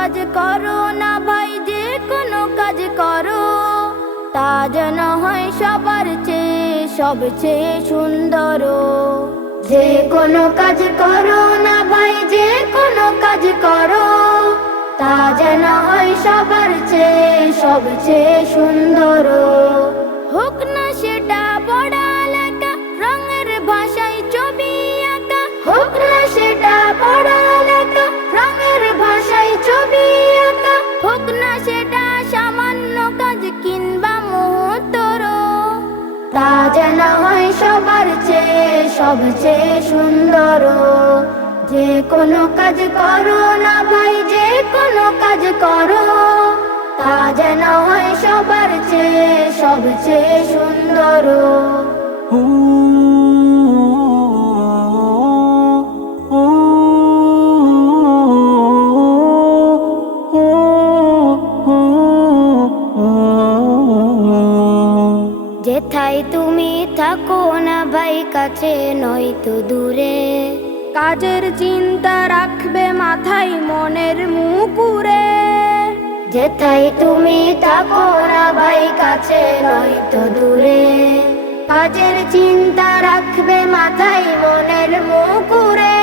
কাজ করো না ভাই, যে কোনো কাজ করো, তা যেন হয় সবার চেয়ে সবচেয়ে সুন্দর। যে কোনো কাজ করো না ভাই, যে কোনো কাজ করো, তা যেন হয় সবার চেয়ে সবচেয়ে সুন্দর। হোক না সেটা পড়ালেখা, রঙের ভাষায় ছবি আঁকা, হোক না সেটা পড়ালেখা, রঙের ভাষায় ছবি আঁকা, হোক না সেটা সামান্য কাজ কিংবা মুহূর্তর, তা যেন হয় সবার চেয়ে সবচেয়ে সুন্দর। যে কোনো কাজ করো না ভাই, যে কোনো কাজ করো, তা যেন হয় সবার চেয়ে সবচেয়ে সুন্দর। যেথায় তুমি থাকো না ভাই, কাছে নয়তো দূরে, কাজের চিন্তা রাখবে মাথায় মনের মুকুরে। যেথায় তুমি থাকো না ভাই, কাছে নয়তো দূরে, কাজের চিন্তা রাখবে মাথায় মনের মুকুরে।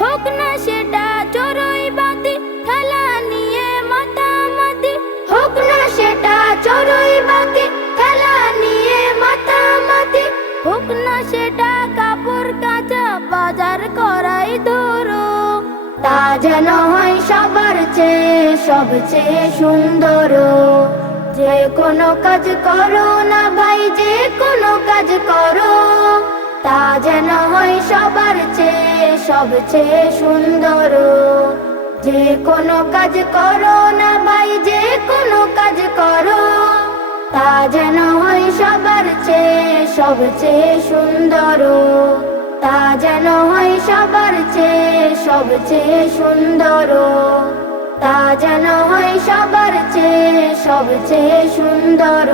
হোক না সেটা চড়ুই বাতি, খেলা নিয়ে মাতামাতি, হোক না সেটা চড়ুই বাতি, খেলা নিয়ে মাতামাতি, হোক না সেটা কাপড় কাচা, বাজার করাই ধরো, তা যেন হয় সবার চেয়ে সবচেয়ে সুন্দর। যে কোনো কাজ করো না ভাই, যে কোনো কাজ করো, তা যেন হয় সবার চেয়ে সবচেয়ে সুন্দর। যে কোনো কাজ করো না ভাই, যে কোনো কাজ করো, তা যেন হয় সবার চেয়ে সবচেয়ে সুন্দর। তা যেন হয় সবার চেয়ে সবচেয়ে সুন্দর। তা যেন হয় সবার চেয়ে সবচেয়ে সুন্দর।